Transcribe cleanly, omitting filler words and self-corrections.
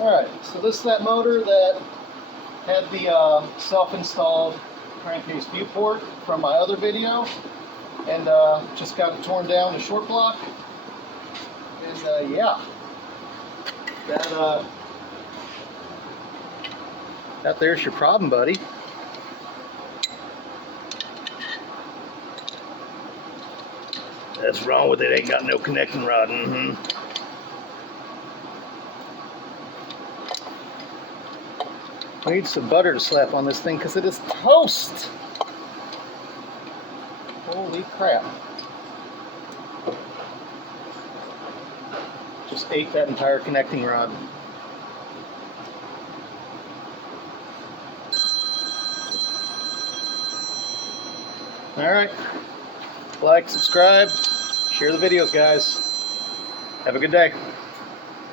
Alright, so this is that motor that had the self-installed crankcase view port from my other video, and just got it torn down to short block. And yeah, that there's your problem, buddy. That's wrong with it, ain't got no connecting rod. I need some butter to slap on this thing because it is toast. Holy crap. Just ate that entire connecting rod. Alright. Like, subscribe, share the videos, guys. Have a good day.